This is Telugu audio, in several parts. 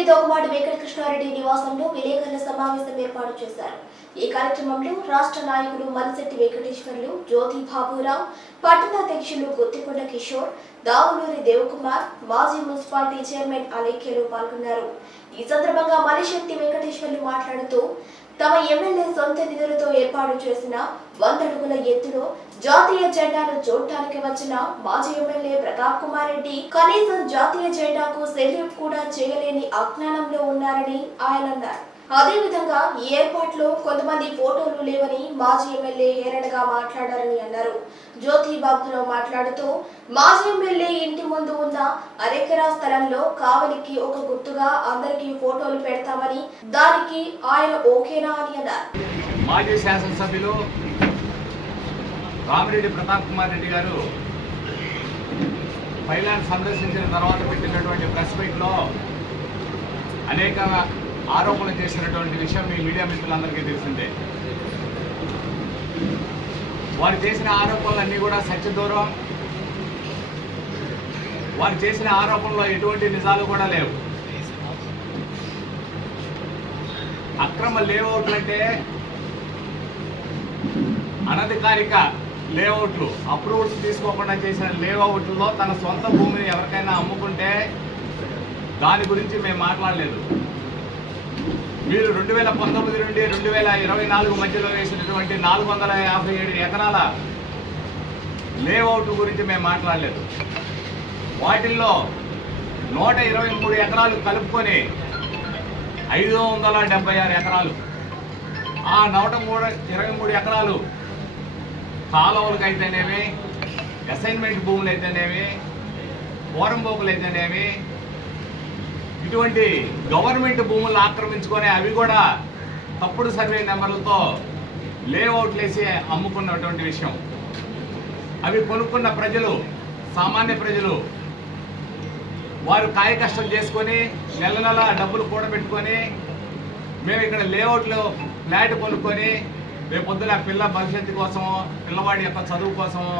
ఎమ్మెల్యే దోగుమాటి వెంకటకృష్ణారెడ్డి నివాసంలో విలేకరుల సమావేశం ఏర్పాటు చేశారు. ఈ కార్యక్రమంలో రాష్ట్ర నాయకులు మలిశెట్టి వెంకటేశ్వర్లు జ్యోతి బాబురావు పట్టణాధ్యక్షులు గుత్తికొండ కిషోర్ దావులూరి దేవకుమార్ మాజీ మున్సిపాలిటీ చైర్మన్ అలేఖ్యలు పాల్గొన్నారు. ఈ సందర్భంగా మలిశెట్టి వెంకటేశ్వర్లు మాట్లాడుతూ తమ ఎమ్మెల్యే సొంత నిధులతో ఏర్పాటు చేసిన వంద అడుగుల ఎత్తులో జాతీయ జెండాను చూడటానికి వచ్చిన మాజీ ఎమ్మెల్యే ప్రతాప్ కుమార్ రెడ్డి కనీసం జాతీయ జెండాకు సెల్యూట్ కూడా చేయలేని అజ్ఞానంలో ఉన్నారని ఆయన అన్నారు. అదేవిధంగా ఈ ఏర్పాట్లో కొంతమంది ఫోటోలు లేవని మాజీ ఎమ్మెల్యే హేరడగా మాట్లాడారని అన్నారు. జ్యోతి బాబులో మాట్లాడుతూ మాజీ ఎమ్మెల్యే ఇంటి ముందు ఉన్న అరెకరా స్థలంలో కావలికి ఒక గుర్తుగా అందరికీ ఫోటోలు పెడతామని దానికి ఆయన ఓకేనా అని అన్నారు. మాజీ శాసనసభ్యులు రామిరెడ్డి ప్రతాప్ కుమార్ రెడ్డి గారు పైలాన్ సందర్శించిన తర్వాత పెట్టినటువంటి ప్రెస్ మీట్లో అనేక ఆరోపణలు చేసినటువంటి విషయం మీ మీడియా మిత్రులందరికీ తెలిసిందే. వారు చేసిన ఆరోపణలన్నీ కూడా సత్యదూరం. వారు చేసిన ఆరోపణలో ఎటువంటి నిజాలు కూడా లేవు. అక్రమ లేఅవుట్లంటే అనధికారిక లేఅవుట్లు అప్రూవల్స్ తీసుకోకుండా చేసిన లేఅవుట్లో తన సొంత భూమిని ఎవరికైనా అమ్ముకుంటే దాని గురించి మేము మాట్లాడలేదు. మీరు రెండు వేల పంతొమ్మిది నుండి రెండు వేల ఇరవై నాలుగు మధ్యలో వేసినటువంటి నాలుగు వందల యాభై ఏడు ఎకరాల లేఅవుట్ గురించి మేము మాట్లాడలేదు. వాటిల్లో నూట ఇరవై మూడు ఎకరాలు కలుపుకొని ఐదు వందల డెబ్బై ఆరు ఎకరాలు. ఆ నూట మూడు ఇరవై మూడు ఎకరాలు కాలువలకు అయితేనేమి అసైన్మెంట్ భూములు అయితేనేమి పోరంబోకులు అయితేనేమి ఇటువంటి గవర్నమెంట్ భూములు ఆక్రమించుకొని అవి కూడా తప్పుడు సర్వే నెంబర్లతో లేఅవుట్లు వేసి అమ్ముకున్నటువంటి విషయం. అవి కొనుక్కున్న ప్రజలు సామాన్య ప్రజలు వారు కాయ కష్టం చేసుకొని నెల నెల డబ్బులు కూడబెట్టుకొని మేము ఇక్కడ లేఅవుట్లో ఫ్లాట్ కొనుక్కొని రేపు పొద్దున పిల్ల భవిష్యత్తు కోసమో పిల్లవాడి యొక్క చదువు కోసమో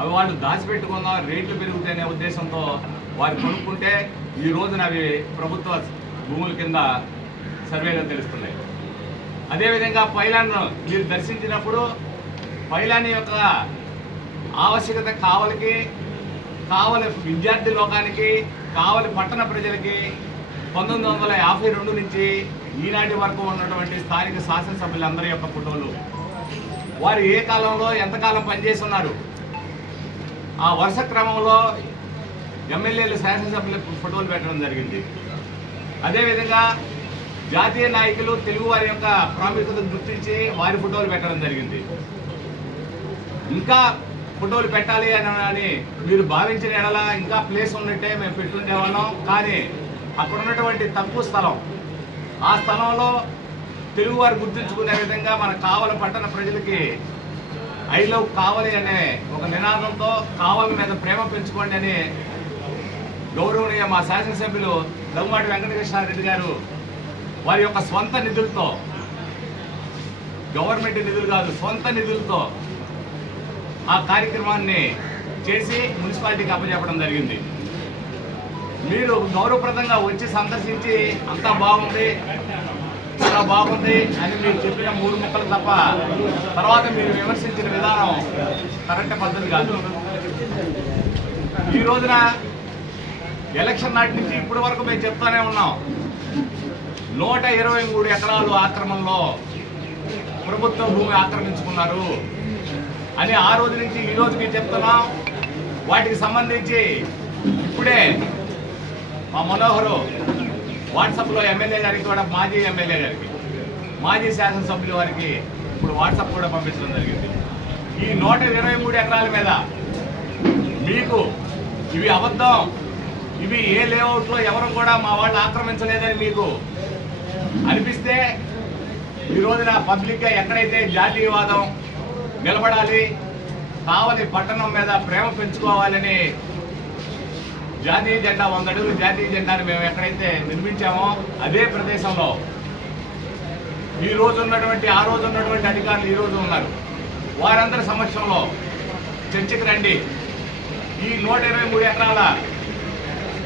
అవి వాళ్ళు దాచిపెట్టుకుందాం రేట్లు పెరుగుతాయనే ఉద్దేశంతో వారు కొనుక్కుంటే ఈ రోజున అవి ప్రభుత్వ భూముల కింద సర్వేలో తెలుస్తున్నాయి. అదేవిధంగా పైలాన్ను మీరు దర్శించినప్పుడు పైలాన్ యొక్క ఆవశ్యకత కావలికి కావలి విద్యార్థి లోకానికి కావలి పట్టణ ప్రజలకి పంతొమ్మిది వందల యాభై రెండు నుంచి ఈనాటి వరకు ఉన్నటువంటి స్థానిక శాసనసభ్యులందరి యొక్క ఫోటోలు వారు ఏ కాలంలో ఎంతకాలం పనిచేస్తున్నారు ఆ వరుస క్రమంలో ఎమ్మెల్యేలు శాసనసభ్యులకు ఫోటోలు పెట్టడం జరిగింది. అదేవిధంగా జాతీయ నాయకులు తెలుగువారి యొక్క ప్రాముఖ్యత గుర్తించి వారి ఫోటోలు పెట్టడం జరిగింది. ఇంకా ఫోటోలు పెట్టాలి అని అని మీరు భావించిన ఎడల ఇంకా ప్లేస్ ఉన్నట్టే మేము పెట్టుండేవాళ్ళం కానీ అక్కడ ఉన్నటువంటి తక్కువ స్థలం ఆ స్థలంలో తెలుగువారు గుర్తుంచుకునే విధంగా మన కావల పట్టణ ప్రజలకి ఐ లవ్ కావలి అనే ఒక నినాదంతో కావలి మీద ప్రేమ పెంచుకోండి అని గౌరవనీయ మా శాసనసభ్యులు దమ్మాటి వెంకటకృష్ణారెడ్డి గారు వారి యొక్క స్వంత నిధులతో గవర్నమెంట్ నిధులు కాదు సొంత నిధులతో ఆ కార్యక్రమాన్ని చేసి మున్సిపాలిటీకి అప్పచెప్పడం జరిగింది. మీరు గౌరవప్రదంగా వచ్చి సందర్శించి అంతా బాగుంది చాలా బాగుంది. అని మీరు చెప్పిన మూడు ముక్కలు తప్ప తర్వాత మీరు విమర్శించిన విధానం కరెక్ట్ పద్ధతి కాదు. ఈ రోజున ఎలక్షన్ నాటి నుంచి ఇప్పటి వరకు మేము చెప్తానే ఉన్నాం. నూట ఇరవై మూడు ఎకరాలు ఆక్రమణలో ప్రభుత్వ భూమి ఆక్రమించుకున్నారు అని ఆ రోజు నుంచి ఈ రోజుకి చెప్తున్నాం. వాటికి సంబంధించి ఇప్పుడే మా మనోహరు వాట్సాప్లో ఎమ్మెల్యే గారికి కూడా మాజీ ఎమ్మెల్యే గారికి మాజీ శాసనసభ్యుల వారికి ఇప్పుడు వాట్సాప్ కూడా పంపించడం జరిగింది. ఈ నూట ఇరవై మూడు ఎకరాల మీద మీకు ఇవి అబద్ధం ఇవి ఏ లేఅవుట్లో ఎవరు కూడా మా వాళ్ళు ఆక్రమించలేదని మీకు అనిపిస్తే ఈ రోజున పబ్లిక్గా ఎక్కడైతే జాతీయవాదం నిలబడాలి కావలి పట్టణం మీద ప్రేమ పెంచుకోవాలని జాతీయ జెండా వంద అడుగులు జాతీయ జెండాను మేము ఎక్కడైతే నిర్మించామో అదే ప్రదేశంలో. ఈ రోజు ఉన్నటువంటి ఆ రోజు ఉన్నటువంటి అధికారులు ఈ రోజు ఉన్నారు. వారందరి సమక్షంలో చర్చకు రండి. ఈ నూట ఇరవై మూడు ఎకరాల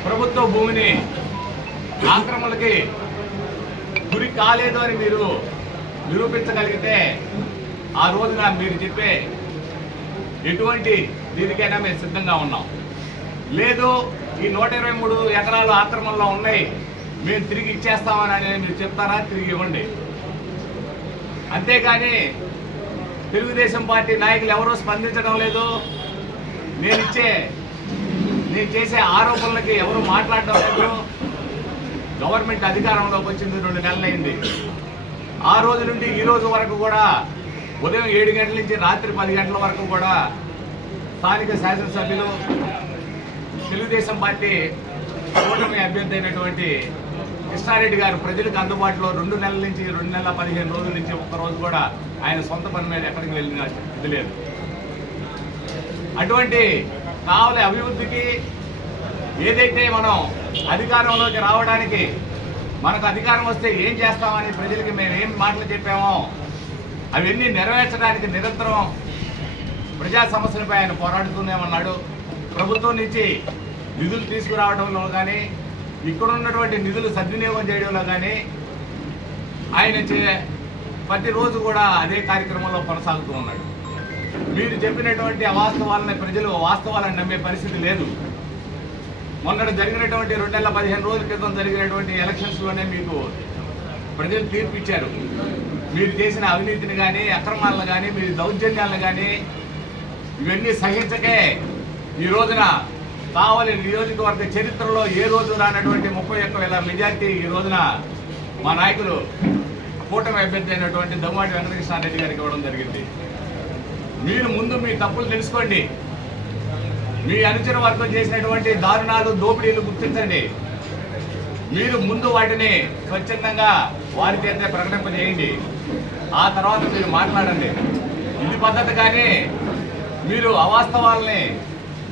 ప్రభుత్వ భూమిని ఆక్రమణలకి గురి కాలేదు అని మీరు నిరూపించగలిగితే ఆ రోజున మీరు చెప్పే ఎటువంటి దీనికైనా మేము సిద్ధంగా ఉన్నాం. లేదు ఈ నూట ఇరవై మూడు ఎకరాలు ఆక్రమణలో ఉన్నాయి. మేము తిరిగి ఇచ్చేస్తామని మీరు చెప్తారా? తిరిగి ఇవ్వండి. అంతేకాని తెలుగుదేశం పార్టీ నాయకులు ఎవరూ స్పందించడం లేదు. నేను ఇచ్చే నేను చేసే ఆరోపణలకి ఎవరు మాట్లాడడం లేదు. గవర్నమెంట్ అధికారంలోకి వచ్చింది రెండు నెలలైంది ఆ రోజు నుండి ఈ రోజు వరకు కూడా ఉదయం ఏడు గంటల నుంచి రాత్రి పది గంటల వరకు కూడా స్థానిక శాసనసభ్యులు తెలుగుదేశం పార్టీ కూటమి అభ్యర్థి అయినటువంటి కృష్ణారెడ్డి గారు ప్రజలకు అందుబాటులో రెండు నెలల నుంచి రెండు నెలల పదిహేను రోజుల నుంచి ఒక్క రోజు కూడా ఆయన సొంత పని మీద ఎక్కడికి వెళ్ళిన ఇది లేదు. అటువంటి కావలి అభివృద్ధికి ఏదైతే మనం అధికారంలోకి రావడానికి మనకు అధికారం వస్తే ఏం చేస్తామని ప్రజలకి మేము ఏం మాటలు చెప్పామో అవన్నీ నెరవేర్చడానికి నిరంతరం ప్రజా సమస్యలపై ఆయన పోరాడుతూనే ఉన్నాడు. ప్రభుత్వం నుంచి నిధులు తీసుకురావడంలో కానీ ఇక్కడ ఉన్నటువంటి నిధులు సద్వినియోగం చేయడంలో కానీ ఆయన చే ప్రతిరోజు కూడా అదే కార్యక్రమంలో కొనసాగుతూ ఉన్నాడు. మీరు చెప్పినటువంటి అవాస్తవాలని ప్రజలు వాస్తవాలను నమ్మే పరిస్థితి లేదు. మొన్నటి జరిగినటువంటి రెండు నెలల పదిహేను రోజుల క్రితం జరిగినటువంటి ఎలక్షన్స్లోనే మీకు ప్రజలు తీర్పు ఇచ్చారు. మీరు చేసిన అవినీతిని కానీ అక్రమాలను కానీ మీరు దౌర్జన్యాలను కానీ ఇవన్నీ సహించకే ఈ రోజున కావలి నియోజకవర్గ చరిత్రలో ఏ రోజు రానటువంటి ముప్పై ఒక్క వేల మెజార్టీ ఈ రోజున మా నాయకులు కూటమి అభ్యర్థి అయినటువంటి దమ్మాటి వెంకటకృష్ణారెడ్డి గారికి ఇవ్వడం జరిగింది. మీరు ముందు మీ తప్పులు తెలుసుకోండి. మీ అనుచర వర్గం చేసినటువంటి దారుణాలు దోపిడీలు గుర్తించండి. మీరు ముందు వాటిని స్వచ్ఛందంగా వారి చేత ప్రకటింపజేయండి ఆ తర్వాత మీరు మాట్లాడండి. ఇది పద్ధతి కానీ మీరు అవాస్తవాలని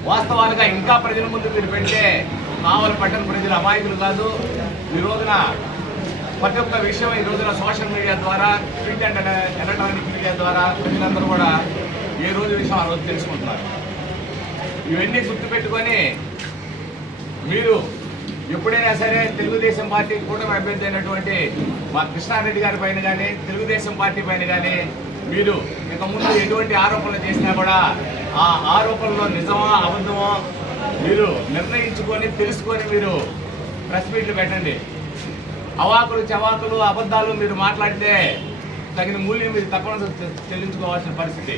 వాస్తవాలుగా ఇంకా ప్రజల ముందు మీరు పెడితే కావలి పట్టణ ప్రజలు అమాయకులు కాదు. ఈ రోజున ప్రతి ఒక్క విషయం ఈ రోజున సోషల్ మీడియా ద్వారా ప్రింట్ అండ్ ఎలక్ట్రానిక్ మీడియా ద్వారా ప్రజలందరూ కూడా ఏ రోజు విషయం ఆ రోజు తెలుసుకుంటున్నారు. ఇవన్నీ గుర్తుపెట్టుకొని మీరు ఎప్పుడైనా సరే తెలుగుదేశం పార్టీ కూటమి అభ్యర్థి అయినటువంటి మా కృష్ణారెడ్డి గారి పైన కానీ తెలుగుదేశం పార్టీ పైన కానీ మీరు ఇక ముందు ఎటువంటి ఆరోపణలు చేసినా కూడా ఆ ఆరోపణలో నిజమా అబద్ధమో మీరు నిర్ణయించుకొని తెలుసుకొని మీరు ప్రెస్ మీట్లు పెట్టండి. అవాకులు చవాకులు అబద్ధాలు మీరు మాట్లాడితే తగిన మూల్యం మీరు తప్పనిసరి చెల్లించుకోవాల్సిన పరిస్థితి.